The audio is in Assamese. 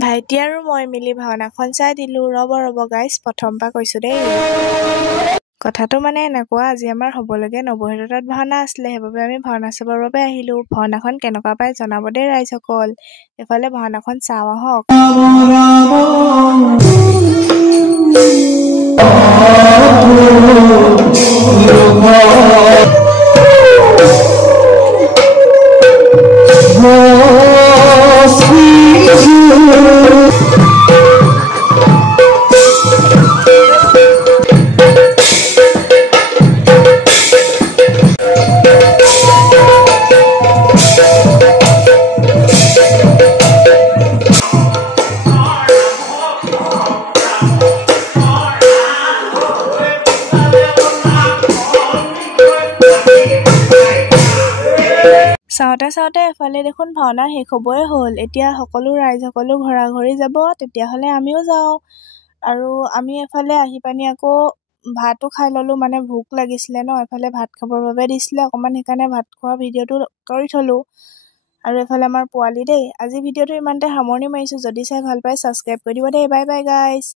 ভাইটি আৰু মই মিলি ভাওনাখন চাই দিলোঁ। ৰ'ব গাইজ, প্ৰথম পৰা কৈছোঁ দেই। কথাটো মানে এনেকুৱা, আজি আমাৰ হ'বলগীয়া নৱহেটত ভাওনা আছিলে, সেইবাবে আমি ভাওনা চাবৰ বাবে আহিলোঁ। ভাওনাখন কেনেকুৱা পাই জনাব দেই ৰাইজসকল। এইফালে ভাওনাখন চাওঁ আহক। চাওঁতে এফালে দেখোন ভাওনা শেষ হ'বই হ'ল। এতিয়া সকলো ৰাইজসকলো ঘৰা-ঘৰি যাব, তেতিয়াহ'লে আমিও যাওঁ। আৰু আমি এফালে আহি পানি আকৌ ভাতো খাই ল'লোঁ, মানে ভোক লাগিছিলে ন, এফালে ভাত খাবৰ বাবে দিছিলে অকণমান, সেইকাৰণে ভাত খোৱা ভিডিঅ'টো কৰি থলোঁ। আৰু এফালে আমাৰ পোৱালি দেই। আজি ভিডিঅ'টো ইমানতে সামৰণি মাৰিছোঁ। যদি চাই ভাল পায় ছাবস্ক্ৰাইব কৰি দিব দেই। Bye bye guys.